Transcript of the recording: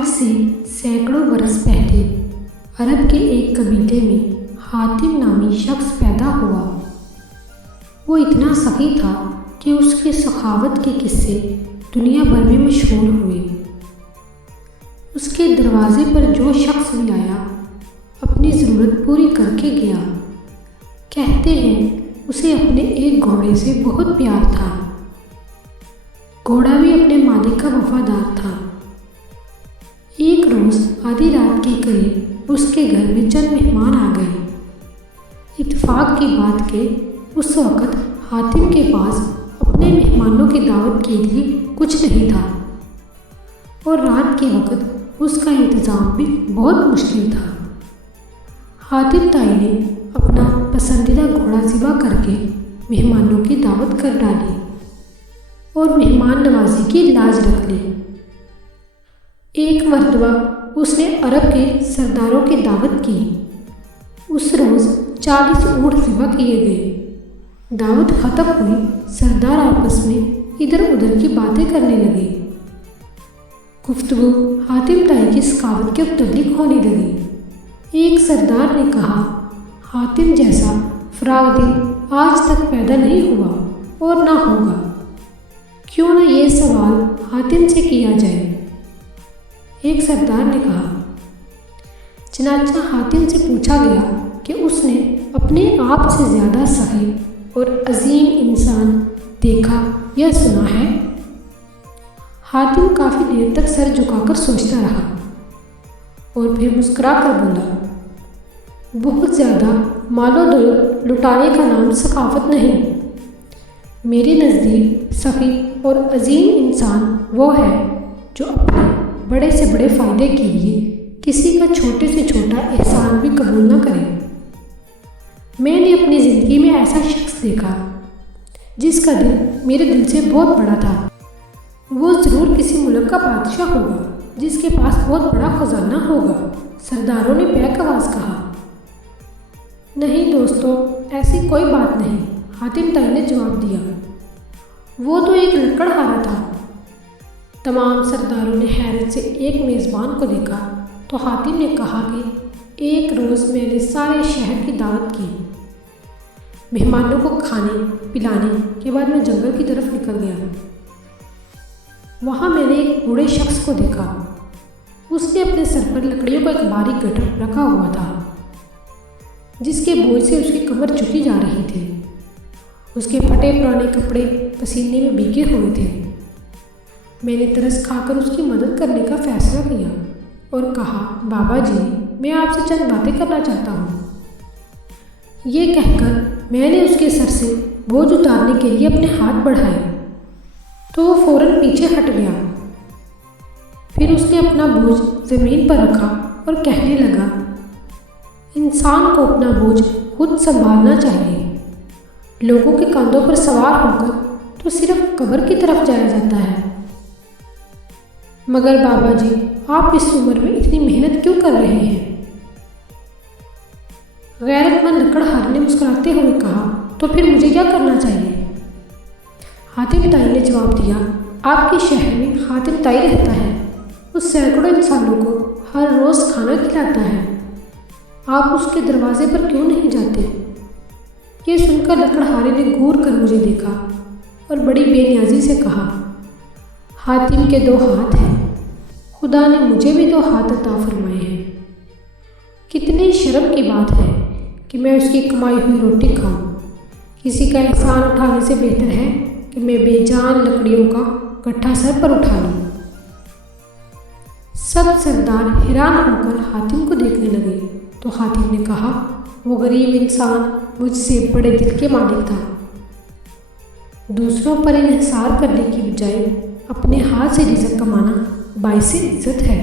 آج سے سینکڑوں برس پہلے عرب کے ایک قبیلے میں حاتم نامی شخص پیدا ہوا۔ وہ اتنا سخی تھا کہ اس کی سخاوت کے قصے دنیا بھر میں مشہور ہوئے۔ اس کے دروازے پر جو شخص بھی آیا اپنی ضرورت پوری کر کے گیا۔ کہتے ہیں اسے اپنے ایک گھوڑے سے بہت پیار تھا۔ گھوڑا بھی اپنے مالک کا وفادار تھا۔ ایک روز آدھی رات کے قریب اس کے گھر میں چند مہمان آ گئے۔ اتفاق کی بات کہ اس وقت حاتم کے پاس اپنے مہمانوں کی دعوت کے لیے کچھ نہیں تھا اور رات کے وقت اس کا انتظام بھی بہت مشکل تھا۔ حاتم تائی نے اپنا پسندیدہ گھوڑا ذبح کر کے مہمانوں کی دعوت کر ڈالی اور مہمان نوازی کی لاج رکھ لی۔ ایک مرتبہ اس نے عرب کے سرداروں کی دعوت کی۔ اس روز 40 اونٹ ذبح کیے گئے۔ دعوت ختم ہوئی، سردار آپس میں ادھر ادھر کی باتیں کرنے لگے۔ گفتگو حاتم تائی کی سخاوت کے متعلق ہونے لگی۔ ایک سردار نے کہا، حاتم جیسا فراغ دل آج تک پیدا نہیں ہوا اور نہ ہوگا، کیوں نہ یہ سوال حاتم سے کیا جائے۔ ایک سردار نے کہا، چنانچہ حاتم سے پوچھا گیا کہ اس نے اپنے آپ سے زیادہ سخی اور عظیم انسان دیکھا یا سنا ہے؟ حاتم کافی دیر تک سر جھکا کر سوچتا رہا اور پھر مسکرا کر بولا، بہت زیادہ مال و دولت لٹانے کا نام ثقافت نہیں۔ میرے نزدیک سخی اور عظیم انسان وہ ہے جو اپنے بڑے سے بڑے فائدے کے لیے کسی کا چھوٹے سے چھوٹا احسان بھی قبول نہ کرے۔ میں نے اپنی زندگی میں ایسا شخص دیکھا جس کا دل میرے دل سے بہت بڑا تھا۔ وہ ضرور کسی ملک کا بادشاہ ہوگا جس کے پاس بہت بڑا خزانہ ہوگا، سرداروں نے بیک آواز کہا۔ نہیں دوستو، ایسی کوئی بات نہیں، حاتم تائی نے جواب دیا۔ وہ تو ایک لکڑہارا تھا۔ تمام سرداروں نے حیرت سے ایک میزبان کو دیکھا تو حاتم نے کہا کہ ایک روز میں نے سارے شہر کی دعوت کی۔ مہمانوں کو کھانے پلانے کے بعد میں جنگل کی طرف نکل گیا۔ وہاں میں نے ایک بوڑھے شخص کو دیکھا۔ اس نے اپنے سر پر لکڑیوں کا ایک باریک گٹھر رکھا ہوا تھا جس کے بوجھ سے اس کی کمر جھکی جا رہی تھی۔ اس کے پھٹے پرانے کپڑے پسینے میں بھیگے ہوئے تھے۔ میں نے ترس کھا کر اس کی مدد کرنے کا فیصلہ کیا اور کہا، بابا جی، میں آپ سے چند باتیں کرنا چاہتا ہوں۔ یہ کہہ کر میں نے اس کے سر سے بوجھ اتارنے کے لیے اپنے ہاتھ بڑھائے تو وہ فوراً پیچھے ہٹ گیا۔ پھر اس نے اپنا بوجھ زمین پر رکھا اور کہنے لگا، انسان کو اپنا بوجھ خود سنبھالنا چاہیے۔ لوگوں کے کندھوں پر سوار ہو کر تو صرف قبر کی طرف جایا جاتا ہے۔ مگر بابا جی، آپ اس عمر میں اتنی محنت کیوں کر رہے ہیں؟ غیرت مند لکڑہارے نے مسکراتے ہوئے کہا، تو پھر مجھے کیا کرنا چاہیے؟ حاتم تائی نے جواب دیا، آپ کے شہر میں حاتم تائی رہتا ہے۔ اس سینکڑوں انسانوں کو ہر روز کھانا کھلاتا ہے۔ آپ اس کے دروازے پر کیوں نہیں جاتے؟ یہ سن کر لکڑہارے نے گھور کر مجھے دیکھا اور بڑی بے نیازی سے کہا، حاتم کے 2 ہاتھ ہیں، خدا نے مجھے بھی 2 ہاتھ عطا فرمائے ہیں۔ کتنی شرم کی بات ہے کہ میں اس کی کمائی ہوئی روٹی کھاؤں۔ کسی کا احسان اٹھانے سے بہتر ہے کہ میں بے جان لکڑیوں کا گٹھا سر پر اٹھا لوں۔ سب سردار حیران ہو کر حاتم کو دیکھنے لگے تو حاتم نے کہا، وہ غریب انسان مجھ سے بڑے دل کے مالک تھا۔ دوسروں پر انحصار کرنے کی بجائے اپنے ہاتھ سے رزق کمانا باعث عزت ہے۔